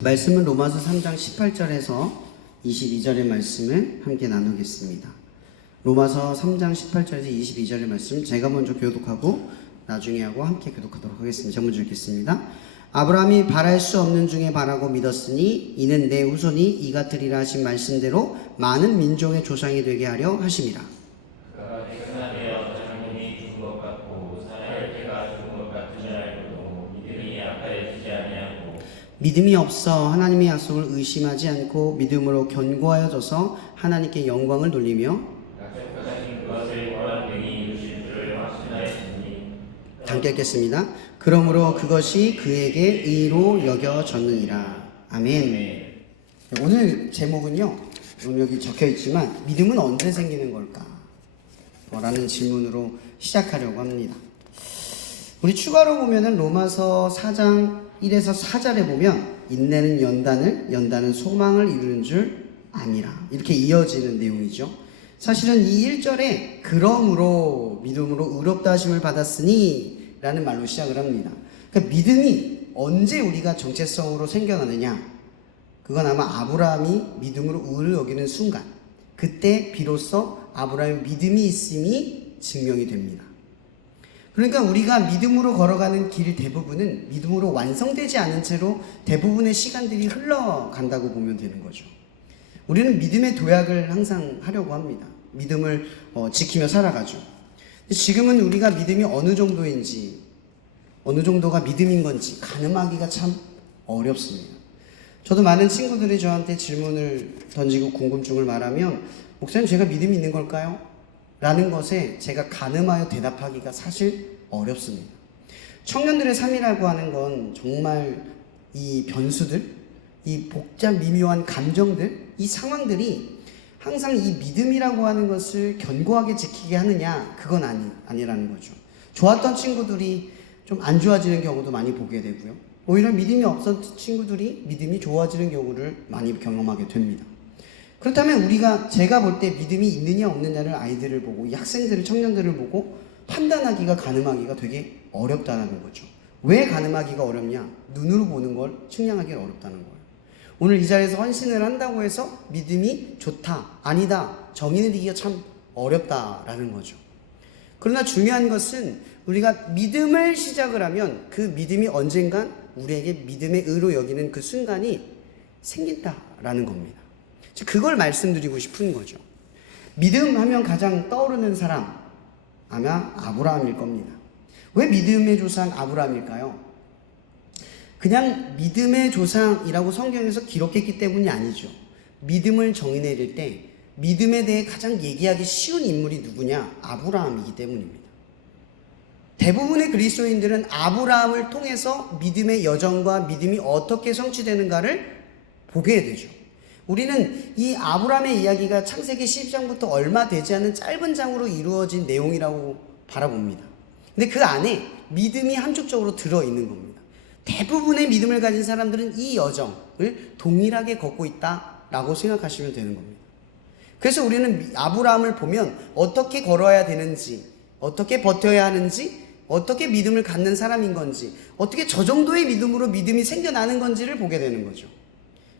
말씀은 로마서 3장 18절에서 22절의 말씀을 함께 나누겠습니다. 로마서 3장 18절에서 22절의 말씀 제가 먼저 교독하고 나중에 하고 함께 교독하도록 하겠습니다. 제가 먼저 읽겠습니다. 아브라함이 바랄 수 없는 중에 바라고 믿었으니 이는 내 후손이 이 같으리라 하신 말씀대로 많은 민족의 조상이 되게 하려 하심이라. 믿음이 없어 하나님의 약속을 의심하지 않고 믿음으로 견고하여져서 하나님께 영광을 돌리며 함께 읽겠습니다. 그러므로 그것이 그에게 의로 여겨졌느니라. 아멘. 오늘 제목은요, 오늘 여기 적혀있지만 믿음은 언제 생기는 걸까? 라는 질문으로 시작하려고 합니다. 우리 추가로 보면은 로마서 4장 1에서 4절에 보면 인내는 연단은 소망을 이루는 줄 아니라 이렇게 이어지는 내용이죠. 사실은 이 1절에 그러므로 믿음으로 의롭다 하심을 받았으니 라는 말로 시작을 합니다. 그러니까 믿음이 언제 우리가 정체성으로 생겨나느냐, 그건 아마 아브라함이 믿음으로 의를 여기는 순간, 그때 비로소 아브라함의 믿음이 있음이 증명이 됩니다. 그러니까 우리가 믿음으로 걸어가는 길 대부분은 믿음으로 완성되지 않은 채로 대부분의 시간들이 흘러간다고 보면 되는 거죠. 우리는 믿음의 도약을 항상 하려고 합니다. 믿음을 지키며 살아가죠. 지금은 우리가 믿음이 어느 정도인지, 어느 정도가 믿음인 건지 가늠하기가 참 어렵습니다. 저도 많은 친구들이 저한테 질문을 던지고 궁금증을 말하면 목사님, 제가 믿음이 있는 걸까요? 라는 것에 제가 가늠하여 대답하기가 사실 어렵습니다. 청년들의 삶이라고 하는 건 정말 이 변수들, 이 복잡 미묘한 감정들, 이 상황들이 항상 이 믿음이라고 하는 것을 견고하게 지키게 하느냐, 그건 아니라는 거죠. 좋았던 친구들이 좀 안 좋아지는 경우도 많이 보게 되고요. 오히려 믿음이 없었던 친구들이 믿음이 좋아지는 경우를 많이 경험하게 됩니다. 그렇다면 제가 볼 때 믿음이 있느냐 없느냐를 아이들을 보고, 이 학생들을, 청년들을 보고 판단하기가, 가늠하기가 되게 어렵다는 거죠. 왜 가늠하기가 어렵냐? 눈으로 보는 걸 측량하기가 어렵다는 거예요. 오늘 이 자리에서 헌신을 한다고 해서 믿음이 좋다, 아니다, 정의 내리기가 참 어렵다라는 거죠. 그러나 중요한 것은 우리가 믿음을 시작을 하면 그 믿음이 언젠간 우리에게 믿음의 의로 여기는 그 순간이 생긴다라는 겁니다. 그걸 말씀드리고 싶은 거죠. 믿음 하면 가장 떠오르는 사람 아마 아브라함일 겁니다. 왜 믿음의 조상 아브라함일까요? 그냥 믿음의 조상이라고 성경에서 기록했기 때문이 아니죠. 믿음을 정의 내릴 때 믿음에 대해 가장 얘기하기 쉬운 인물이 누구냐? 아브라함이기 때문입니다. 대부분의 그리스도인들은 아브라함을 통해서 믿음의 여정과 믿음이 어떻게 성취되는가를 보게 되죠. 우리는 이 아브라함의 이야기가 창세기 12장부터 얼마 되지 않은 짧은 장으로 이루어진 내용이라고 바라봅니다. 근데 그 안에 믿음이 함축적으로 들어있는 겁니다. 대부분의 믿음을 가진 사람들은 이 여정을 동일하게 걷고 있다라고 생각하시면 되는 겁니다. 그래서 우리는 아브라함을 보면 어떻게 걸어야 되는지, 어떻게 버텨야 하는지, 어떻게 믿음을 갖는 사람인 건지, 어떻게 저 정도의 믿음으로 믿음이 생겨나는 건지를 보게 되는 거죠.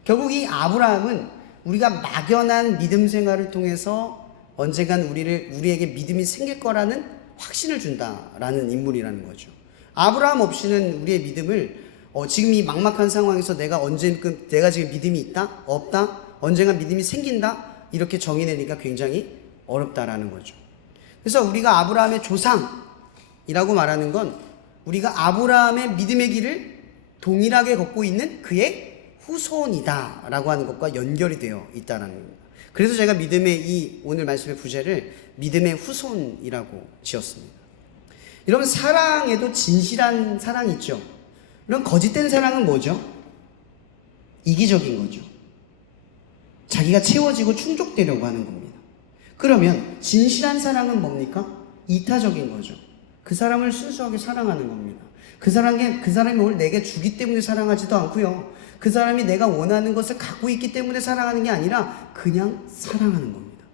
결국 이 아브라함은 우리가 막연한 믿음 생활을 통해서 언젠간 우리에게 믿음이 생길 거라는 확신을 준다라는 인물이라는 거죠. 아브라함 없이는 우리의 믿음을 지금 이 막막한 상황에서 내가 지금 믿음이 있다? 없다? 언젠가 믿음이 생긴다? 이렇게 정의 내니까 굉장히 어렵다라는 거죠. 그래서 우리가 아브라함의 조상이라고 말하는 건 우리가 아브라함의 믿음의 길을 동일하게 걷고 있는 그의 후손이다 라고 하는 것과 연결이 되어 있다는 겁니다. 그래서 제가 믿음의 오늘 말씀의 부제를 믿음의 후손이라고 지었습니다. 여러분, 사랑에도 진실한 사랑이 있죠. 그럼 거짓된 사랑은 뭐죠? 이기적인 거죠. 자기가 채워지고 충족되려고 하는 겁니다. 그러면 진실한 사랑은 뭡니까? 이타적인 거죠. 그 사람을 순수하게 사랑하는 겁니다. 그 사람이 뭘 내게 주기 때문에 사랑하지도 않고요. 그 사람이 내가 원하는 것을 갖고 있기 때문에 사랑하는 게 아니라 그냥 사랑하는 겁니다.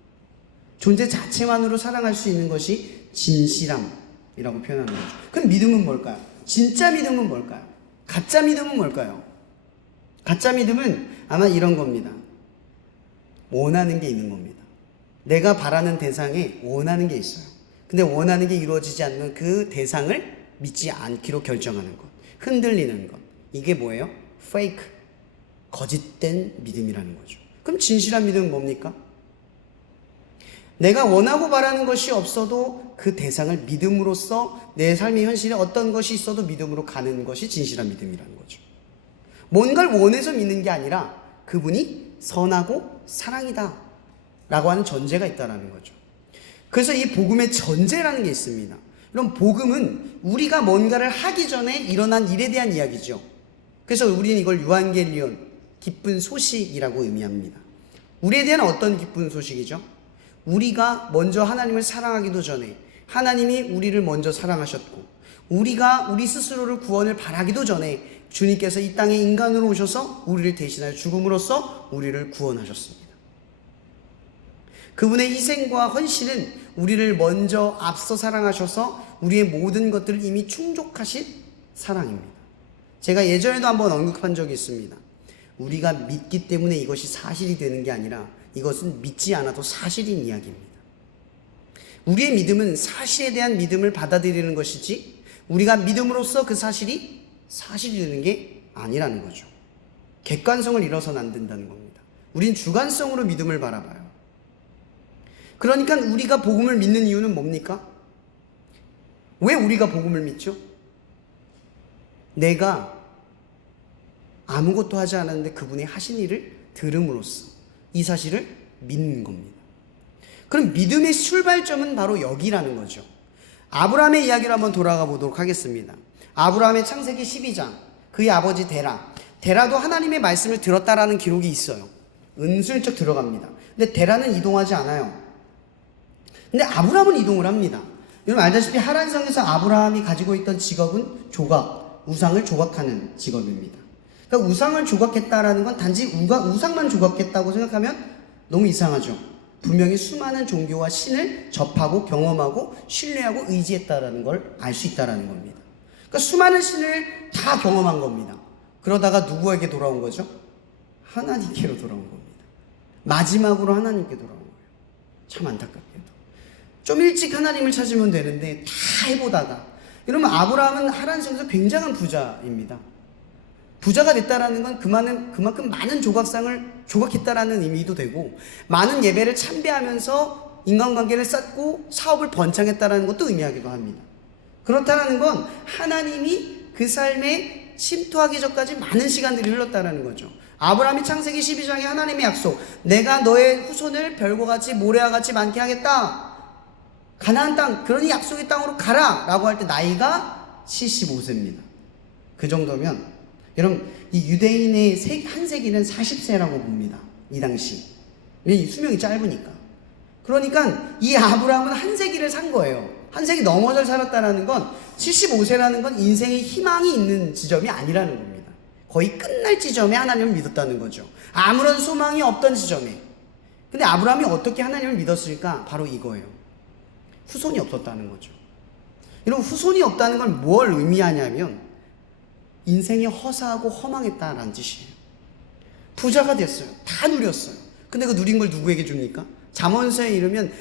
존재 자체만으로 사랑할 수 있는 것이 진실함이라고 표현하는 거죠. 그럼 믿음은 뭘까요? 진짜 믿음은 뭘까요? 가짜 믿음은 뭘까요? 가짜 믿음은 아마 이런 겁니다. 원하는 게 있는 겁니다. 내가 바라는 대상에 원하는 게 있어요. 근데 원하는 게 이루어지지 않는 그 대상을 믿지 않기로 결정하는 것, 흔들리는 것. 이게 뭐예요? 페이크, 거짓된 믿음이라는 거죠. 그럼 진실한 믿음은 뭡니까? 내가 원하고 바라는 것이 없어도 그 대상을 믿음으로써 내 삶의 현실에 어떤 것이 있어도 믿음으로 가는 것이 진실한 믿음이라는 거죠. 뭔가를 원해서 믿는 게 아니라 그분이 선하고 사랑이다 라고 하는 전제가 있다는 거죠. 그래서 이 복음의 전제라는 게 있습니다. 이런 복음은 우리가 뭔가를 하기 전에 일어난 일에 대한 이야기죠. 그래서 우리는 이걸 유한겔리온, 기쁜 소식이라고 의미합니다. 우리에 대한 어떤 기쁜 소식이죠? 우리가 먼저 하나님을 사랑하기도 전에 하나님이 우리를 먼저 사랑하셨고, 우리가 우리 스스로를 구원을 바라기도 전에 주님께서 이 땅에 인간으로 오셔서 우리를 대신하여 죽음으로써 우리를 구원하셨습니다. 그분의 희생과 헌신은 우리를 먼저 앞서 사랑하셔서 우리의 모든 것들을 이미 충족하신 사랑입니다. 제가 예전에도 한번 언급한 적이 있습니다. 우리가 믿기 때문에 이것이 사실이 되는 게 아니라 이것은 믿지 않아도 사실인 이야기입니다. 우리의 믿음은 사실에 대한 믿음을 받아들이는 것이지 우리가 믿음으로써 그 사실이 사실이 되는 게 아니라는 거죠. 객관성을 잃어서는 안 된다는 겁니다. 우린 주관성으로 믿음을 바라봐요. 그러니까 우리가 복음을 믿는 이유는 뭡니까? 왜 우리가 복음을 믿죠? 내가 아무것도 하지 않았는데 그분이 하신 일을 들음으로써 이 사실을 믿는 겁니다. 그럼 믿음의 출발점은 바로 여기라는 거죠. 아브라함의 이야기를 한번 돌아가 보도록 하겠습니다. 아브라함의 창세기 12장, 그의 아버지 데라도 하나님의 말씀을 들었다라는 기록이 있어요. 은슬쩍 들어갑니다. 근데 데라는 이동하지 않아요. 근데 아브라함은 이동을 합니다. 여러분 알다시피 하란성에서 아브라함이 가지고 있던 직업은 조각, 우상을 조각하는 직업입니다. 그러니까 우상을 조각했다라는 건 단지 우상만 조각했다고 생각하면 너무 이상하죠. 분명히 수많은 종교와 신을 접하고 경험하고 신뢰하고 의지했다라는 걸 알 수 있다라는 겁니다. 그러니까 수많은 신을 다 경험한 겁니다. 그러다가 누구에게 돌아온 거죠? 하나님께로 돌아온 겁니다. 마지막으로 하나님께 돌아온 거예요. 참 안타깝게도. 좀 일찍 하나님을 찾으면 되는데 다 해보다가, 여러분 아브라함은 하란성에서 굉장한 부자입니다. 부자가 됐다라는 건 그만큼 많은 조각상을 조각했다라는 의미도 되고, 많은 예배를 참배하면서 인간관계를 쌓고 사업을 번창했다라는 것도 의미하기도 합니다. 그렇다라는 건 하나님이 그 삶에 침투하기 전까지 많은 시간들이 흘렀다라는 거죠. 아브라함이 창세기 12장에 하나님의 약속, 내가 너의 후손을 별과 같이 모래와 같이 많게 하겠다, 가나안 땅, 그러니 약속의 땅으로 가라 라고 할 때 나이가 75세입니다. 그 정도면 여러분 이 유대인의 한 세기는 40세라고 봅니다. 이 당시. 왜? 수명이 짧으니까. 그러니까 이 아브라함은 한 세기를 산 거예요. 한 세기 넘어서 살았다는 건 75세라는 건 인생의 희망이 있는 지점이 아니라는 겁니다. 거의 끝날 지점에 하나님을 믿었다는 거죠. 아무런 소망이 없던 지점에. 근데 아브라함이 어떻게 하나님을 믿었을까? 바로 이거예요. 후손이 없었다는 거죠. 여러분 후손이 없다는 건 뭘 의미하냐면 인생이 허사하고 허망했다라는 뜻이에요. 부자가 됐어요. 다 누렸어요. 근데 그 누린 걸 누구에게 줍니까? 잠언서에 이르면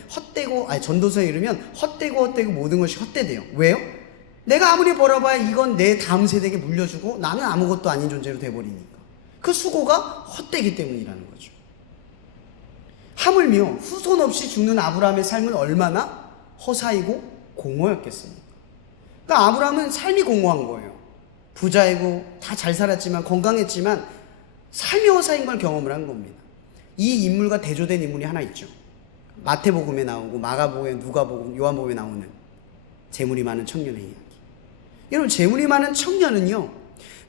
전도서에 이르면 헛되고 모든 것이 헛되대요. 왜요? 내가 아무리 벌어봐야 이건 내 다음 세대에게 물려주고 나는 아무것도 아닌 존재로 돼버리니까. 그 수고가 헛되기 때문이라는 거죠. 하물며 후손 없이 죽는 아브라함의 삶은 얼마나 허사이고 공허였겠습니까? 그러니까 아브라함은 삶이 공허한 거예요. 부자이고 다 잘 살았지만 건강했지만 삶이 허사인 걸 경험을 한 겁니다. 이 인물과 대조된 인물이 하나 있죠. 마태복음에 나오고 마가복음에, 누가복음, 요한복음에 나오는 재물이 많은 청년의 이야기. 여러분 재물이 많은 청년은요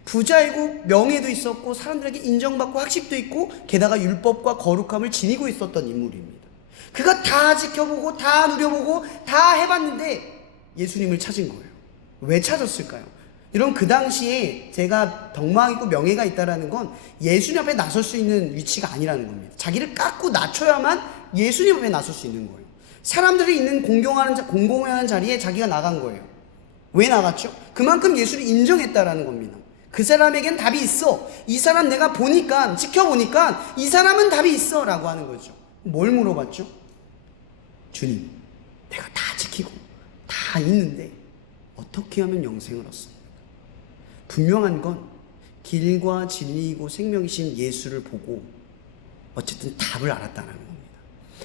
부자이고 명예도 있었고 사람들에게 인정받고 학식도 있고 게다가 율법과 거룩함을 지니고 있었던 인물입니다. 그가 다 지켜보고 다 누려보고 다 해봤는데 예수님을 찾은 거예요. 왜 찾았을까요? 여러분 그 당시에 제가 덕망 있고 명예가 있다라는 건 예수님 앞에 나설 수 있는 위치가 아니라는 겁니다. 자기를 깎고 낮춰야만 예수님 앞에 나설 수 있는 거예요. 사람들이 있는 공공하는 자리에 자기가 나간 거예요. 왜 나갔죠? 그만큼 예수를 인정했다라는 겁니다. 그 사람에겐 답이 있어. 이 사람 내가 보니까, 지켜보니까 이 사람은 답이 있어 라고 하는 거죠. 뭘 물어봤죠? 주님, 내가 다 지키고 다 있는데 어떻게 하면 영생을 얻습니까? 분명한 건 길과 진리이고 생명이신 예수를 보고 어쨌든 답을 알았다는 겁니다.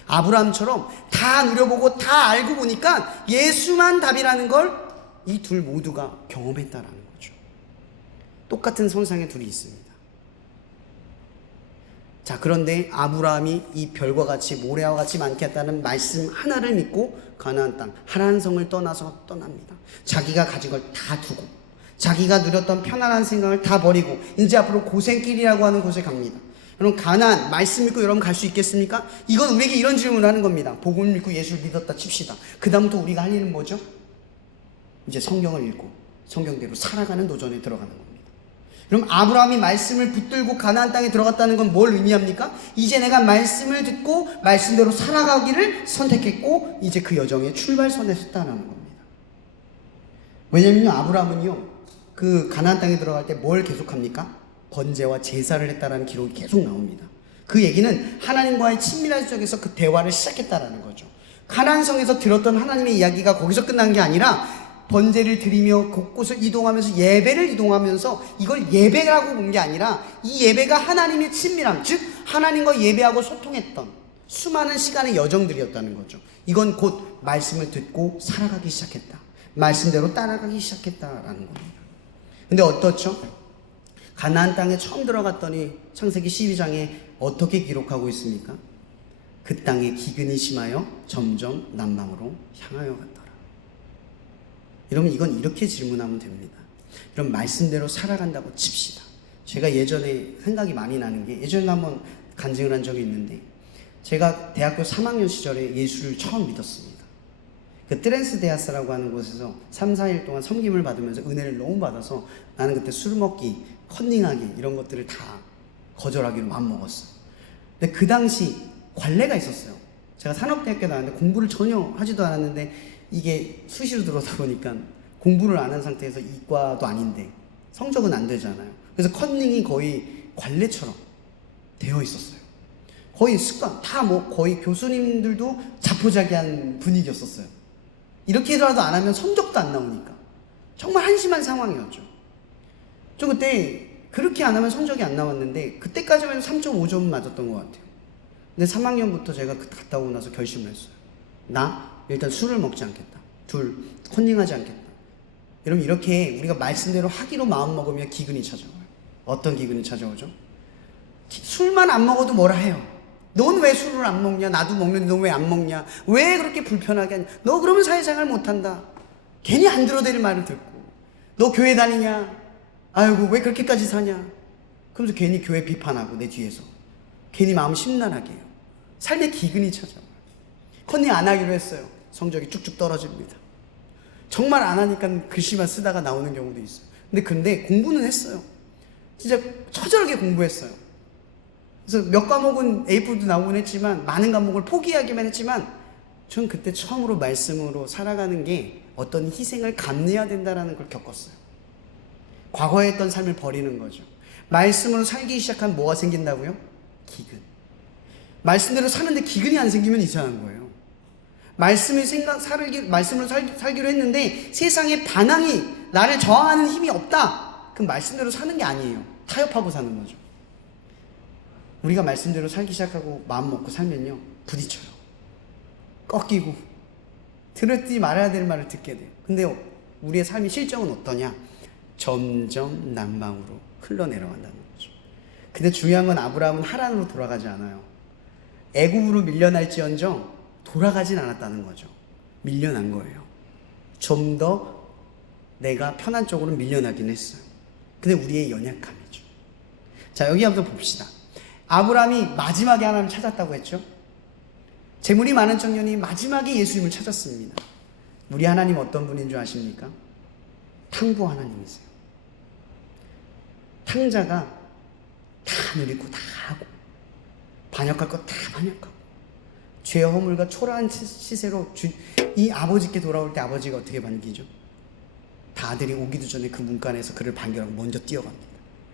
아브라함처럼 다 누려보고 다 알고 보니까 예수만 답이라는 걸 이 둘 모두가 경험했다라는 거죠. 똑같은 선상에 둘이 있습니다. 자, 그런데 아브라함이 이 별과 같이 모래와 같이 많겠다는 말씀 하나를 믿고 가나안 땅 하나님 성을 떠나서 떠납니다. 자기가 가진 걸 다 두고 자기가 누렸던 편안한 생각을 다 버리고 이제 앞으로 고생길이라고 하는 곳에 갑니다. 여러분, 가나안 말씀 믿고 여러분 갈 수 있겠습니까? 이건 우리에게 이런 질문을 하는 겁니다. 복음을 믿고 예수를 믿었다 칩시다. 그 다음부터 우리가 할 일은 뭐죠? 이제 성경을 읽고 성경대로 살아가는 도전에 들어가는 겁니다. 그럼 아브라함이 말씀을 붙들고 가나안 땅에 들어갔다는 건 뭘 의미합니까? 이제 내가 말씀을 듣고 말씀대로 살아가기를 선택했고 이제 그 여정의 출발선에 섰다는 겁니다. 왜냐면요, 아브라함은요 그 가나안 땅에 들어갈 때 뭘 계속합니까? 번제와 제사를 했다라는 기록이 계속 나옵니다. 그 얘기는 하나님과의 친밀한 속에서 그 대화를 시작했다라는 거죠. 가나안 성에서 들었던 하나님의 이야기가 거기서 끝난 게 아니라 번제를 드리며 곳곳을 이동하면서 예배를 이동하면서 이걸 예배라고 본 게 아니라 이 예배가 하나님의 친밀함, 즉 하나님과 예배하고 소통했던 수많은 시간의 여정들이었다는 거죠. 이건 곧 말씀을 듣고 살아가기 시작했다, 말씀대로 따라가기 시작했다라는 겁니다. 근데 어떻죠? 가나안 땅에 처음 들어갔더니 창세기 12장에 어떻게 기록하고 있습니까? 그 땅에 기근이 심하여 점점 남방으로 향하여 갔더라. 여러분, 이건 이렇게 질문하면 됩니다. 이런 말씀대로 살아간다고 칩시다. 제가 예전에 생각이 많이 나는 게, 예전에 한번 간증을 한 적이 있는데, 제가 대학교 3학년 시절에 예수를 처음 믿었습니다. 그 트랜스데아스라고 하는 곳에서 3, 4일 동안 섬김을 받으면서 은혜를 너무 받아서 나는 그때 술 먹기, 컨닝하기 이런 것들을 다 거절하기로 마음먹었어요. 근데 그 당시 관례가 있었어요. 제가 산업대학교 나왔는데 공부를 전혀 하지도 않았는데 이게 수시로 들어오다 보니까 공부를 안 한 상태에서 이과도 아닌데 성적은 안 되잖아요. 그래서 컨닝이 거의 관례처럼 되어 있었어요. 거의 습관, 다 뭐 거의 교수님들도 자포자기한 분위기였었어요. 이렇게라도 안 하면 성적도 안 나오니까 정말 한심한 상황이었죠. 저 그때 그렇게 안 하면 성적이 안 나왔는데 그때까지만 3.5점 맞았던 것 같아요. 근데 3학년부터 제가 갔다 오고 나서 결심을 했어요. 나 일단 술을 먹지 않겠다. 둘, 컨닝하지 않겠다. 여러분, 이렇게 우리가 말씀대로 하기로 마음먹으면 기근이 찾아와요. 어떤 기근이 찾아오죠? 술만 안 먹어도 뭐라 해요. 넌 왜 술을 안 먹냐? 나도 먹는데 너 왜 안 먹냐? 왜 그렇게 불편하게 하냐? 너 그러면 사회생활 못한다. 괜히 안 들어대는 말을 듣고, 너 교회 다니냐? 아이고 왜 그렇게까지 사냐? 그러면서 괜히 교회 비판하고 내 뒤에서 괜히 마음 심란하게 해요. 삶의 기근이 찾아와요. 컨닝 안 하기로 했어요. 성적이 쭉쭉 떨어집니다. 정말 안 하니까 글씨만 쓰다가 나오는 경우도 있어요. 근데 공부는 했어요. 진짜 처절하게 공부했어요. 그래서 몇 과목은 A4도 나오긴 했지만 많은 과목을 포기하기만 했지만 전 그때 처음으로 말씀으로 살아가는 게 어떤 희생을 감내해야 된다는 걸 겪었어요. 과거에 했던 삶을 버리는 거죠. 말씀으로 살기 시작하면 뭐가 생긴다고요? 기근. 말씀대로 사는데 기근이 안 생기면 이상한 거예요. 말씀으로 살기로 했는데 세상에 반항이 나를 저항하는 힘이 없다. 그럼 말씀대로 사는 게 아니에요. 타협하고 사는 거죠. 우리가 말씀대로 살기 시작하고 마음 먹고 살면요, 부딪혀요. 꺾이고 들었지 말아야 될 말을 듣게 돼요. 근데 우리의 삶의 실정은 어떠냐? 점점 남방으로 흘러내려간다는 거죠. 근데 중요한 건 아브라함은 하란으로 돌아가지 않아요. 애굽으로 밀려날지언정 돌아가진 않았다는 거죠. 밀려난 거예요. 좀 더 내가 편한 쪽으로 밀려나긴 했어요. 근데 우리의 연약함이죠. 자, 여기 한번 봅시다. 아브라함이 마지막에 하나님을 찾았다고 했죠. 재물이 많은 청년이 마지막에 예수님을 찾았습니다. 우리 하나님 어떤 분인 줄 아십니까? 탕부 하나님이세요. 탕자가 다 누리고 다 하고 반역할 거 다 반역하고 죄 허물과 초라한 시세로 이 아버지께 돌아올 때 아버지가 어떻게 반기죠? 다 아들이 오기도 전에 그 문간에서 그를 반겨라고 먼저 뛰어갑니다.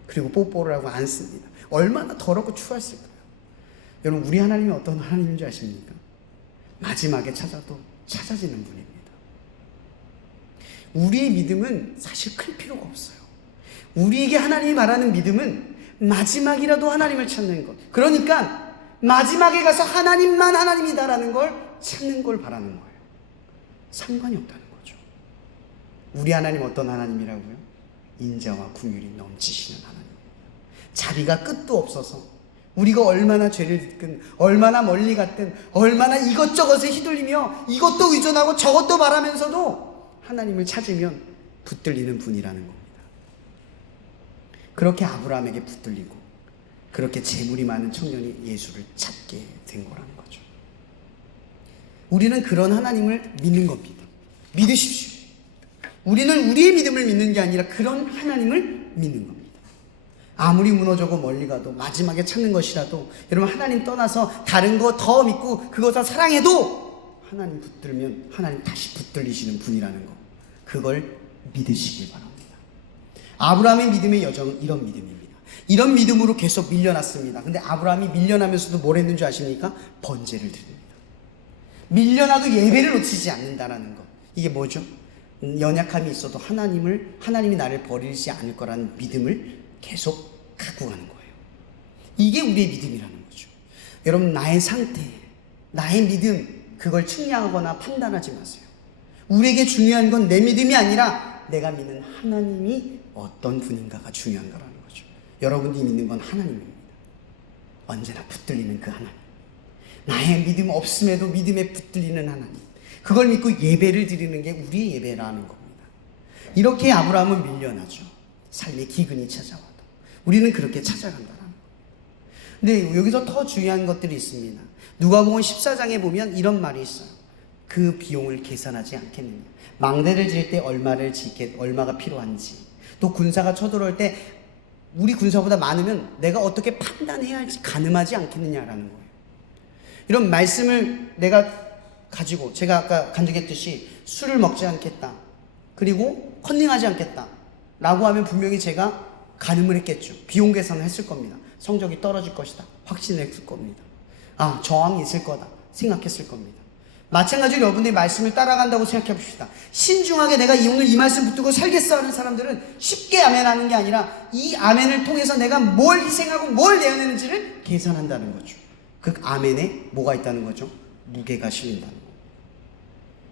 그리고 뽀뽀를 하고 안습니다. 얼마나 더럽고 추했을까요? 여러분, 우리 하나님이 어떤 하나님인 줄 아십니까? 마지막에 찾아도 찾아지는 분입니다. 우리의 믿음은 사실 클 필요가 없어요. 우리에게 하나님이 말하는 믿음은 마지막이라도 하나님을 찾는 것. 그러니까 마지막에 가서 하나님만 하나님이다라는 걸 찾는 걸 바라는 거예요. 상관이 없다는 거죠. 우리 하나님 어떤 하나님이라고요? 인자와 긍휼이 넘치시는 하나님입니다. 자비가 끝도 없어서 우리가 얼마나 죄를 짓든 얼마나 멀리 갔든 얼마나 이것저것에 휘둘리며 이것도 의존하고 저것도 바라면서도 하나님을 찾으면 붙들리는 분이라는 겁니다. 그렇게 아브라함에게 붙들리고 그렇게 재물이 많은 청년이 예수를 찾게 된 거라는 거죠. 우리는 그런 하나님을 믿는 겁니다. 믿으십시오. 우리는 우리의 믿음을 믿는 게 아니라 그런 하나님을 믿는 겁니다. 아무리 무너져고 멀리 가도 마지막에 찾는 것이라도 여러분, 하나님 떠나서 다른 거 더 믿고 그것을 사랑해도 하나님 붙들면 하나님 다시 붙들리시는 분이라는 거, 그걸 믿으시길 바랍니다. 아브라함의 믿음의 여정은 이런 믿음입니다. 이런 믿음으로 계속 밀려났습니다. 근데 아브라함이 밀려나면서도 뭘 했는 줄 아십니까? 번제를 드립니다. 밀려나도 예배를 놓치지 않는다라는 것. 이게 뭐죠? 연약함이 있어도 하나님이 나를 버리지 않을 거라는 믿음을 계속 갖고 가는 거예요. 이게 우리의 믿음이라는 거죠. 여러분, 나의 상태, 나의 믿음, 그걸 측량하거나 판단하지 마세요. 우리에게 중요한 건 내 믿음이 아니라 내가 믿는 하나님이 어떤 분인가가 중요한 거라는 거죠. 여러분이 믿는 건 하나님입니다. 언제나 붙들리는 그 하나님. 나의 믿음 없음에도 믿음에 붙들리는 하나님. 그걸 믿고 예배를 드리는 게 우리의 예배라는 겁니다. 이렇게 아브라함은 밀려나죠. 삶의 기근이 찾아와도. 우리는 그렇게 찾아간다는 거예요. 근데 여기서 더 중요한 것들이 있습니다. 누가복음 14장에 보면 이런 말이 있어요. 그 비용을 계산하지 않겠느냐. 망대를 지을 때 얼마가 필요한지, 또 군사가 쳐들어올 때 우리 군사보다 많으면 내가 어떻게 판단해야 할지 가늠하지 않겠느냐라는 거예요. 이런 말씀을 내가 가지고 제가 아까 간증했듯이 술을 먹지 않겠다, 그리고 컨닝하지 않겠다 라고 하면 분명히 제가 가늠을 했겠죠. 비용 계산을 했을 겁니다. 성적이 떨어질 것이다 확신을 했을 겁니다. 저항이 있을 거다 생각했을 겁니다. 마찬가지로 여러분들이 말씀을 따라간다고 생각해 봅시다. 신중하게 내가 오늘 이 말씀 붙들고 살겠어 하는 사람들은 쉽게 아멘하는 게 아니라 이 아멘을 통해서 내가 뭘 희생하고 뭘 내어내는지를 계산한다는 거죠. 그 아멘에 뭐가 있다는 거죠? 무게가 실린다는 거예요.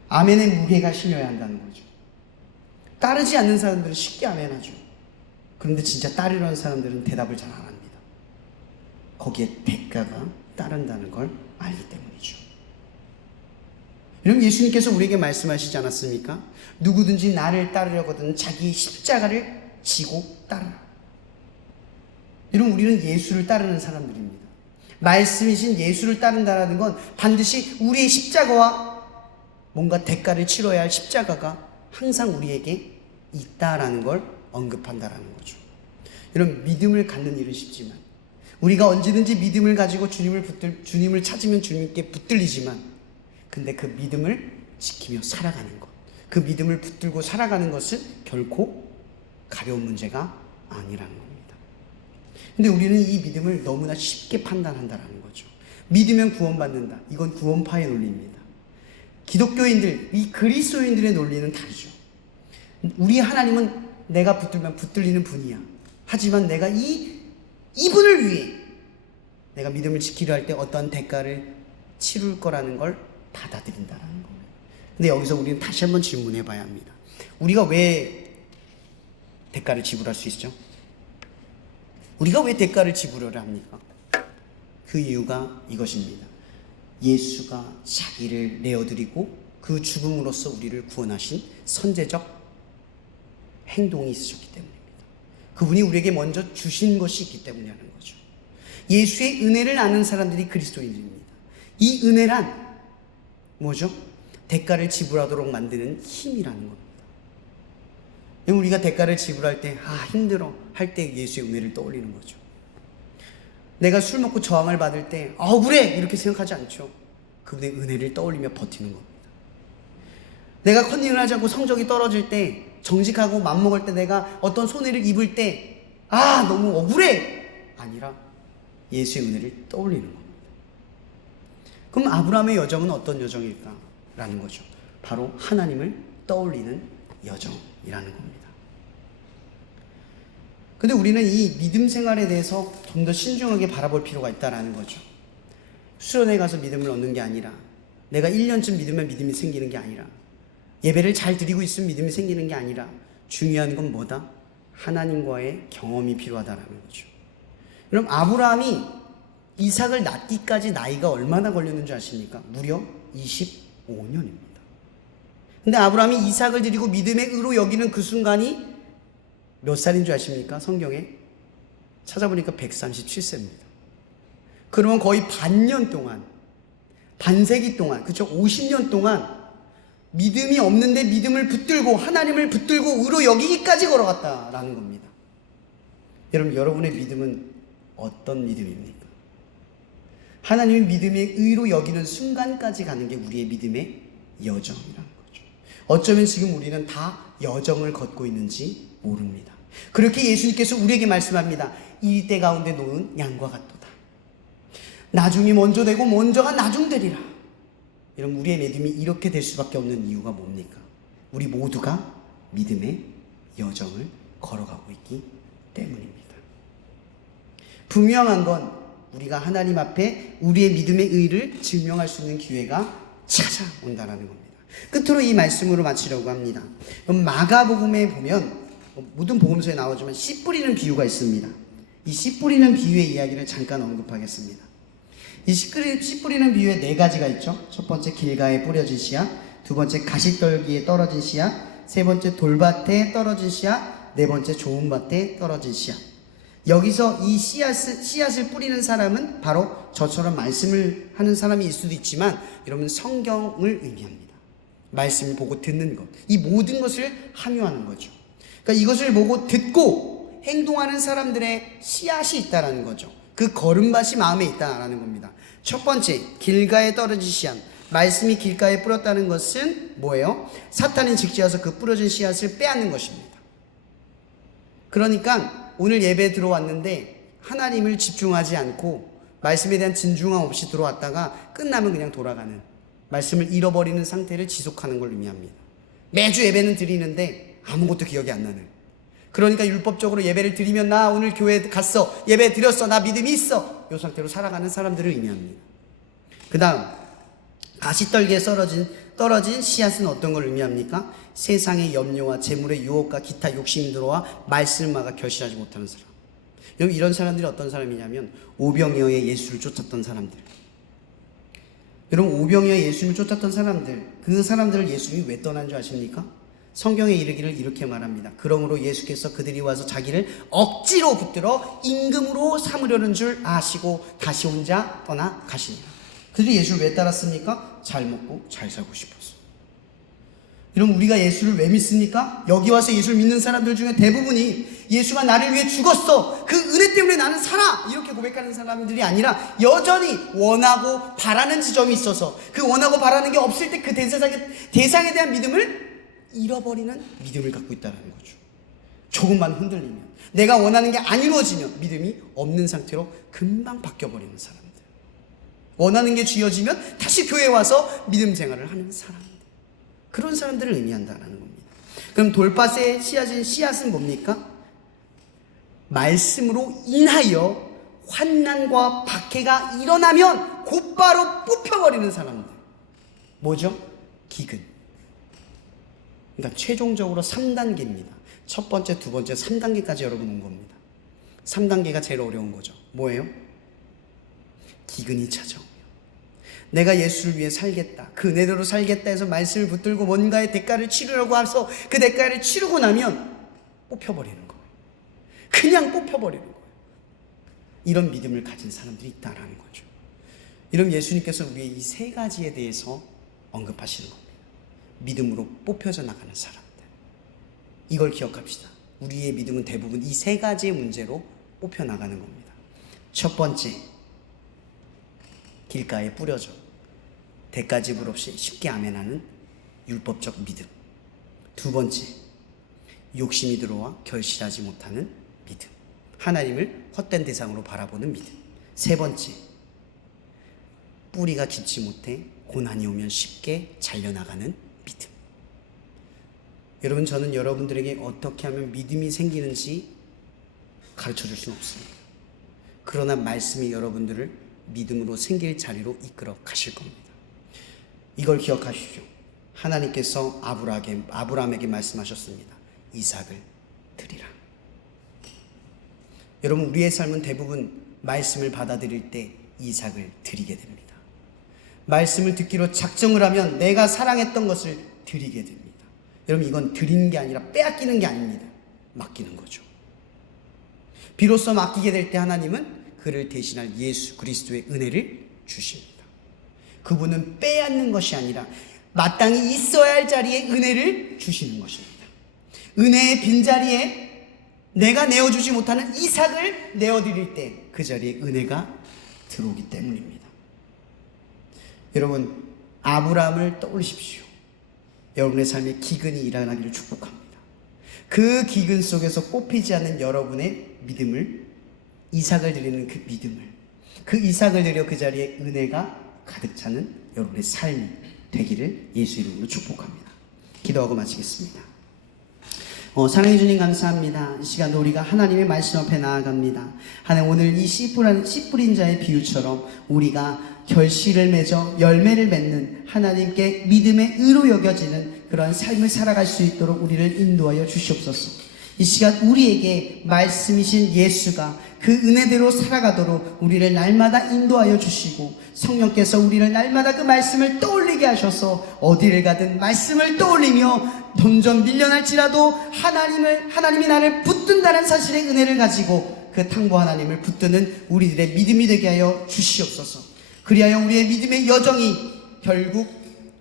아멘에 무게가 실려야 한다는 거죠. 따르지 않는 사람들은 쉽게 아멘하죠. 그런데 진짜 따르려는 사람들은 대답을 잘 안 합니다. 거기에 대가가 따른다는 걸 알기 때문이죠. 여러분, 예수님께서 우리에게 말씀하시지 않았습니까? 누구든지 나를 따르려거든 자기 십자가를 지고 따르라. 여러분, 우리는 예수를 따르는 사람들입니다. 말씀이신 예수를 따른다는 건 반드시 우리의 십자가와 뭔가 대가를 치러야 할 십자가가 항상 우리에게 있다라는 걸 언급한다라는 거죠. 여러분, 믿음을 갖는 일은 쉽지만 우리가 언제든지 믿음을 가지고 주님을 찾으면 주님께 붙들리지만, 근데 그 믿음을 지키며 살아가는 것, 그 믿음을 붙들고 살아가는 것은 결코 가벼운 문제가 아니라는 겁니다. 근데 우리는 이 믿음을 너무나 쉽게 판단한다라는 거죠. 믿으면 구원받는다. 이건 구원파의 논리입니다. 기독교인들, 이 그리스도인들의 논리는 다르죠. 우리 하나님은 내가 붙들면 붙들리는 분이야. 하지만 내가 이분을 위해 내가 믿음을 지키려 할 때 어떠한 대가를 치룰 거라는 걸 받아들인다라는 겁니다. 근데 여기서 우리는 다시 한번 질문해 봐야 합니다. 우리가 왜 대가를 지불할 수 있죠? 우리가 왜 대가를 지불하려 합니까? 그 이유가 이것입니다. 예수가 자기를 내어드리고 그 죽음으로써 우리를 구원하신 선제적 행동이 있으셨기 때문입니다. 그분이 우리에게 먼저 주신 것이 있기 때문이라는 거죠. 예수의 은혜를 아는 사람들이 그리스도인입니다. 이 은혜란 뭐죠? 대가를 지불하도록 만드는 힘이라는 겁니다. 우리가 대가를 지불할 때 힘들어 할 때 예수의 은혜를 떠올리는 거죠. 내가 술 먹고 저항을 받을 때 억울해 이렇게 생각하지 않죠. 그분의 은혜를 떠올리며 버티는 겁니다. 내가 컨닝을 하지 않고 성적이 떨어질 때 정직하고 맘먹을 때 내가 어떤 손해를 입을 때 너무 억울해 아니라 예수의 은혜를 떠올리는 겁니다. 그럼 아브라함의 여정은 어떤 여정일까라는 거죠. 바로 하나님을 떠올리는 여정이라는 겁니다. 근데 우리는 이 믿음 생활에 대해서 좀 더 신중하게 바라볼 필요가 있다는 거죠. 수련회 가서 믿음을 얻는 게 아니라, 내가 1년쯤 믿으면 믿음이 생기는 게 아니라, 예배를 잘 드리고 있으면 믿음이 생기는 게 아니라, 중요한 건 뭐다? 하나님과의 경험이 필요하다는 거죠. 그럼 아브라함이 이삭을 낳기까지 나이가 얼마나 걸렸는지 아십니까? 무려 25년입니다. 근데 아브라함이 이삭을 드리고 믿음의 의로 여기는 그 순간이 몇 살인 줄 아십니까? 성경에 찾아보니까 137세입니다. 그러면 거의 반년 동안, 반세기 동안, 그쵸? 50년 동안 믿음이 없는데 믿음을 붙들고 하나님을 붙들고 의로 여기기까지 걸어갔다라는 겁니다. 여러분, 여러분의 믿음은 어떤 믿음입니까? 하나님의 믿음의 의로 여기는 순간까지 가는 게 우리의 믿음의 여정이라는 거죠. 어쩌면 지금 우리는 다 여정을 걷고 있는지 모릅니다. 그렇게 예수님께서 우리에게 말씀합니다. 이 때 가운데 놓은 양과 같도다. 나중이 먼저 되고 먼저가 나중 되리라. 여러분, 우리의 믿음이 이렇게 될 수밖에 없는 이유가 뭡니까? 우리 모두가 믿음의 여정을 걸어가고 있기 때문입니다. 분명한 건 우리가 하나님 앞에 우리의 믿음의 의를 증명할 수 있는 기회가 찾아온다는 겁니다. 끝으로 이 말씀으로 마치려고 합니다. 마가복음에 보면 모든 복음서에 나오지만 씨 뿌리는 비유가 있습니다. 이 씨 뿌리는 비유의 이야기를 잠깐 언급하겠습니다. 이 씨 뿌리는 비유에 4가지가 있죠. 첫 번째 길가에 뿌려진 씨앗, 두 번째 가시떨기에 떨어진 씨앗, 세 번째 돌밭에 떨어진 씨앗, 네 번째 좋은 밭에 떨어진 씨앗. 여기서 이 씨앗을 뿌리는 사람은 바로 저처럼 말씀을 하는 사람일 수도 있지만, 여러분, 성경을 의미합니다. 말씀을 보고 듣는 것, 이 모든 것을 함유하는 거죠. 그러니까 이것을 보고 듣고 행동하는 사람들의 씨앗이 있다라는 거죠. 그 걸음밭이 마음에 있다라는 겁니다. 첫 번째, 길가에 떨어진 씨앗. 말씀이 길가에 뿌렸다는 것은 뭐예요? 사탄이 직지어서 그 뿌려진 씨앗을 빼앗는 것입니다. 그러니까 오늘 예배에 들어왔는데 하나님을 집중하지 않고 말씀에 대한 진중함 없이 들어왔다가 끝나면 그냥 돌아가는, 말씀을 잃어버리는 상태를 지속하는 걸 의미합니다. 매주 예배는 드리는데 아무것도 기억이 안 나는, 그러니까 율법적으로 예배를 드리면 나 오늘 교회 갔어, 예배 드렸어, 나 믿음이 있어, 이 상태로 살아가는 사람들을 의미합니다. 그 다음, 가시떨기에 떨어진 씨앗은 어떤 걸 의미합니까? 세상의 염려와 재물의 유혹과 기타 욕심이 들어와 말씀을 막아 결실하지 못하는 사람. 여러분, 이런 사람들이 어떤 사람이냐면 오병이어의 예수를 쫓았던 사람들. 여러분, 오병이어의 예수를 쫓았던 사람들, 그 사람들을 예수님이 왜 떠난 줄 아십니까? 성경에 이르기를 이렇게 말합니다. 그러므로 예수께서 그들이 와서 자기를 억지로 붙들어 임금으로 삼으려는 줄 아시고 다시 혼자 떠나 가시니라. 그들이 예수를 왜 따랐습니까? 잘 먹고 잘 살고 싶어서. 여러분, 우리가 예수를 왜 믿습니까? 여기 와서 예수를 믿는 사람들 중에 대부분이 예수가 나를 위해 죽었어, 그 은혜 때문에 나는 살아, 이렇게 고백하는 사람들이 아니라 여전히 원하고 바라는 지점이 있어서 그 원하고 바라는 게 없을 때 그 대상에 대한 믿음을 잃어버리는 믿음을 갖고 있다는 거죠. 조금만 흔들리면, 내가 원하는 게 안 이루어지면 믿음이 없는 상태로 금방 바뀌어버리는 사람들, 원하는 게 쥐어지면 다시 교회에 와서 믿음 생활을 하는 사람들, 그런 사람들을 의미한다는 겁니다. 그럼 돌밭에 씨앗인 씨앗은 뭡니까? 말씀으로 인하여 환난과 박해가 일어나면 곧바로 뽑혀버리는 사람들, 뭐죠? 기근. 그러니까 최종적으로 3단계입니다. 첫 번째, 두 번째, 3단계까지 여러분 온 겁니다. 3단계가 제일 어려운 거죠. 뭐예요? 기근이 찾아오며 내가 예수를 위해 살겠다, 그 은혜대로 살겠다 해서 말씀을 붙들고 뭔가의 대가를 치르려고 해서 그 대가를 치르고 나면 뽑혀버리는 거예요. 그냥 뽑혀버리는 거예요. 이런 믿음을 가진 사람들이 있다라는 거죠. 이런 예수님께서 우리의 이 3가지에 대해서 언급하시는 겁니다. 믿음으로 뽑혀져 나가는 사람들, 이걸 기억합시다. 우리의 믿음은 대부분 이 3가지의 문제로 뽑혀 나가는 겁니다. 첫 번째, 길가에 뿌려져 대가 지불 없이 쉽게 아멘하는 율법적 믿음. 두 번째, 욕심이 들어와 결실하지 못하는 믿음. 하나님을 헛된 대상으로 바라보는 믿음. 세 번째, 뿌리가 깊지 못해 고난이 오면 쉽게 잘려나가는 믿음. 여러분, 저는 여러분들에게 어떻게 하면 믿음이 생기는지 가르쳐 줄 수는 없습니다. 그러나 말씀이 여러분들을 믿음으로 생길 자리로 이끌어 가실 겁니다. 이걸 기억하십시오. 하나님께서 아브라함에게 말씀하셨습니다. 이삭을 드리라. 여러분, 우리의 삶은 대부분 말씀을 받아들일 때 이삭을 드리게 됩니다. 말씀을 듣기로 작정을 하면 내가 사랑했던 것을 드리게 됩니다. 여러분, 이건 드리는 게 아니라 빼앗기는 게 아닙니다. 맡기는 거죠. 비로소 맡기게 될 때 하나님은 그를 대신할 예수 그리스도의 은혜를 주십니다. 그분은 빼앗는 것이 아니라 마땅히 있어야 할 자리에 은혜를 주시는 것입니다. 은혜의 빈자리에 내가 내어주지 못하는 이삭을 내어드릴 때 그 자리에 은혜가 들어오기 때문입니다. 여러분, 아브라함을 떠올리십시오. 여러분의 삶에 기근이 일어나기를 축복합니다. 그 기근 속에서 뽑히지 않는 여러분의 믿음을, 이삭을 드리는 그 믿음을, 그 이삭을 드려 그 자리에 은혜가 가득 차는 여러분의 삶이 되기를 예수 이름으로 축복합니다. 기도하고 마치겠습니다. 사랑해 주님 감사합니다. 이 시간 우리가 하나님의 말씀 앞에 나아갑니다. 하나님, 오늘 이 씨 뿌린 자의 비유처럼 우리가 결실을 맺어 열매를 맺는 하나님께 믿음의 의로 여겨지는 그러한 삶을 살아갈 수 있도록 우리를 인도하여 주시옵소서. 이 시간 우리에게 말씀이신 예수가 그 은혜대로 살아가도록 우리를 날마다 인도하여 주시고, 성령께서 우리를 날마다 그 말씀을 떠올리게 하셔서 어디를 가든 말씀을 떠올리며 던전 밀려날지라도 하나님이 나를 붙든다는 사실의 은혜를 가지고 그 탕보 하나님을 붙드는 우리들의 믿음이 되게 하여 주시옵소서. 그리하여 우리의 믿음의 여정이 결국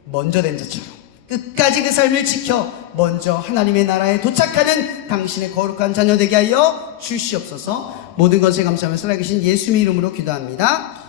먼저 된 자처럼 끝까지 그 삶을 지켜 먼저 하나님의 나라에 도착하는 당신의 거룩한 자녀 되게 하여 주시옵소서. 모든 것에 감사하며 살아계신 예수님의 이름으로 기도합니다.